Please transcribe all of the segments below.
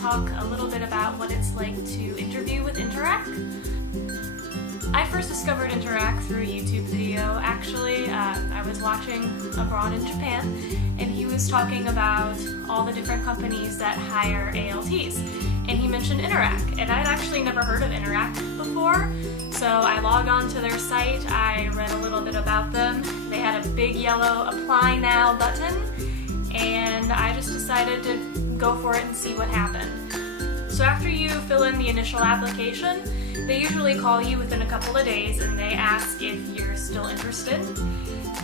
talk a little bit about what it's like to interview with Interac. I first discovered Interac through a YouTube video, actually. I was watching Abroad in Japan, and he was talking about all the different companies that hire ALTs. And he mentioned Interac, and I'd actually never heard of Interac before, so I logged on to their site, I read a little bit about them. They had a big yellow Apply Now button, and I just decided to go for it and see what happened. So after you fill in the initial application, they usually call you within a couple of days and they ask if you're still interested.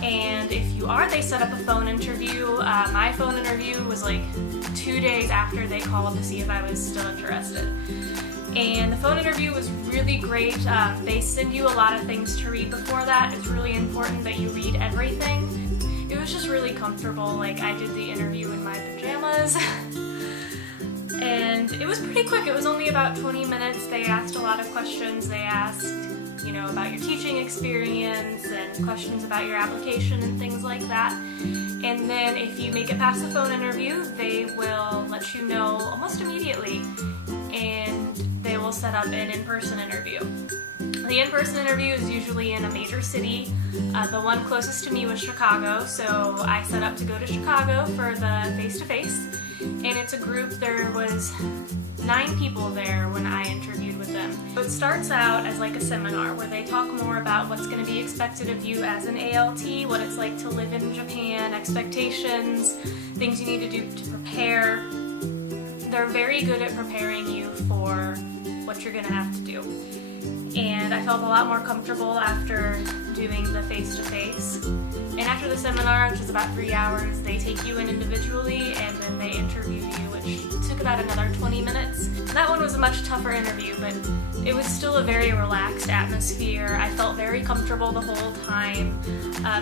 And if you are, they set up a phone interview. My phone interview was like 2 days after they called to see if I was still interested. And the phone interview was really great. They send you a lot of things to read before that. It's really important that you read everything. It was just really comfortable. Like, I did the interview in my pajamas. And it was pretty quick. It was only about 20 minutes. They asked a lot of questions. They asked, about your teaching experience and questions about your application and things like that. And then if you make it past the phone interview, they will let you know almost immediately, and they will set up an in-person interview. The in-person interview is usually in a major city. The one closest to me was Chicago, so I set up to go to Chicago for the face-to-face. And it's a group. There was 9 people there when I interviewed with them. So it starts out as like a seminar where they talk more about what's going to be expected of you as an ALT, what it's like to live in Japan, expectations, things you need to do to prepare. They're very good at preparing you for what you're going to have to do. And I felt a lot more comfortable after doing the face-to-face. And after the seminar, which is about 3 hours, they take you in individually and then they interview you, which took about another 20 minutes. That one was a much tougher interview, but it was still a very relaxed atmosphere. I felt very comfortable the whole time.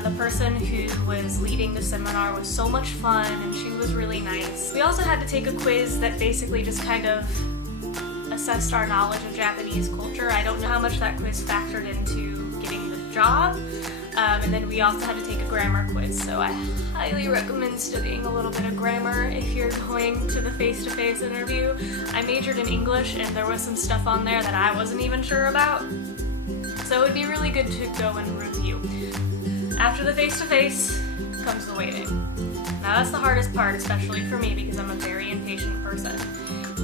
The person who was leading the seminar was so much fun, and she was really nice. We also had to take a quiz that basically just kind of assessed our knowledge of Japanese culture. I don't know how much that quiz factored into getting the job. And then we also had to take a grammar quiz, so I highly recommend studying a little bit of grammar if you're going to the face-to-face interview. I majored in English, and there was some stuff on there that I wasn't even sure about, so it would be really good to go and review. After the face-to-face comes the waiting. Now that's the hardest part, especially for me, because I'm a very impatient person.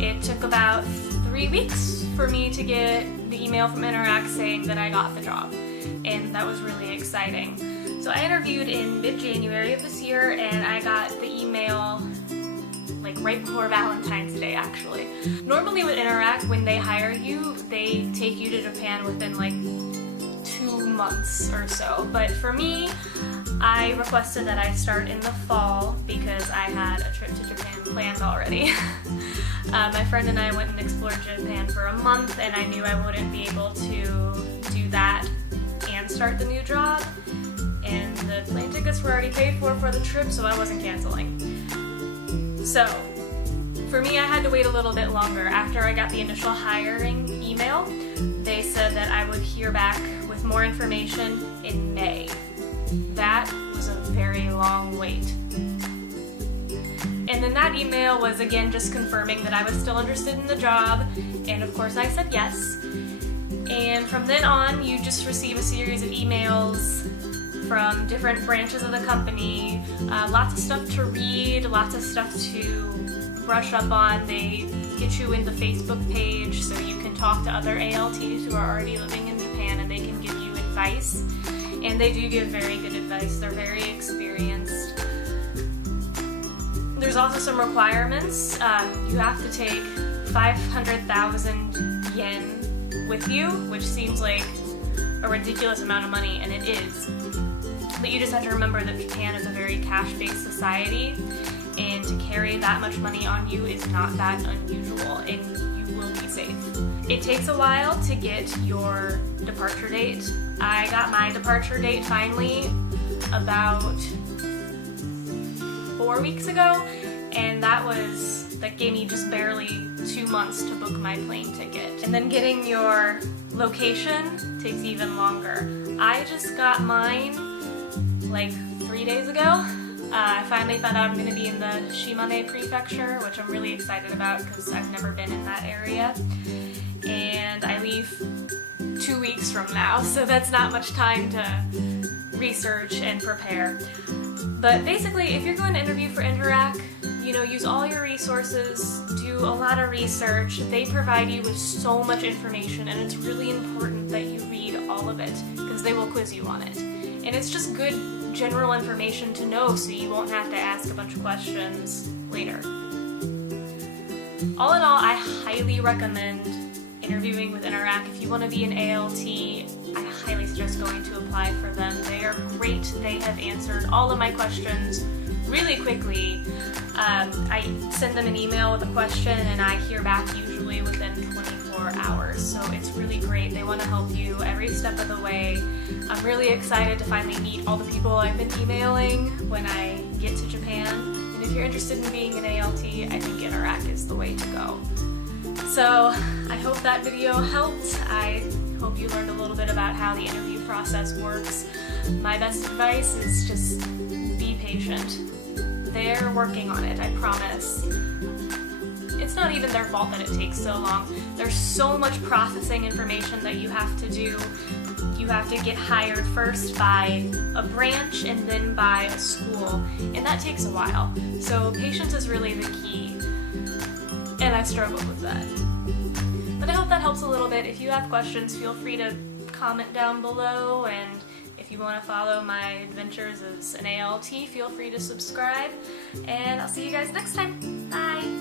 It took about 3 weeks for me to get the email from Interac saying that I got the job, and that was really exciting. So I interviewed in mid-January of this year, and I got the email like right before Valentine's Day, actually. Normally with Interac, when they hire you, they take you to Japan within like 2 months or so, but for me, I requested that I start in the fall because I had a trip to Japan planned already. My friend and I went and explored Japan for a month, and I knew I wouldn't be able to do that and start the new job. And the plane tickets were already paid for the trip, so I wasn't canceling. So, for me, I had to wait a little bit longer. After I got the initial hiring email, they said that I would hear back with more information in May. That was a very long wait. And then that email was again just confirming that I was still interested in the job, and of course I said yes. And from then on, you just receive a series of emails from different branches of the company, lots of stuff to read, lots of stuff to brush up on. They get you in the Facebook page so you can talk to other ALTs who are already living in Japan, and they can give you advice. And they do give very good advice. They're very experienced. There's also some requirements. You have to take 500,000 yen with you, which seems like a ridiculous amount of money, and it is. But you just have to remember that Japan is a very cash-based society, and to carry that much money on you is not that unusual, and you will be safe. It takes a while to get your departure date. I got my departure date finally about 4 weeks ago, and that gave me just barely 2 months to book my plane ticket. And then getting your location takes even longer. I just got mine like 3 days ago, I finally found out I'm going to be in the Shimane Prefecture, which I'm really excited about because I've never been in that area. And I leave 2 weeks from now, so that's not much time to research and prepare. But basically, if you're going to interview for Interac, use all your resources, do a lot of research. They provide you with so much information, and it's really important that you read all of it because they will quiz you on it. And it's just good general information to know so you won't have to ask a bunch of questions later. All in all, I highly recommend interviewing with Interac. If you want to be an ALT, I highly suggest going to apply for them. They are great. They have answered all of my questions really quickly. I send them an email with a question and I hear back usually within 24 hours. So it's really great. They want to help you every step of the way. I'm really excited to finally meet all the people I've been emailing when I get to Japan. And if you're interested in being an ALT, I think Interac is the way to go. So I hope that video helped. I hope you learned a little bit about how the interview process works. My best advice is just be patient. They're working on it, I promise. It's not even their fault that it takes so long. There's so much processing information that you have to do. You have to get hired first by a branch and then by a school, and that takes a while. So patience is really the key, and I struggled with that. But I hope that helps a little bit. If you have questions, feel free to comment down below, and if you want to follow my adventures as an ALT, feel free to subscribe, and I'll see you guys next time. Bye!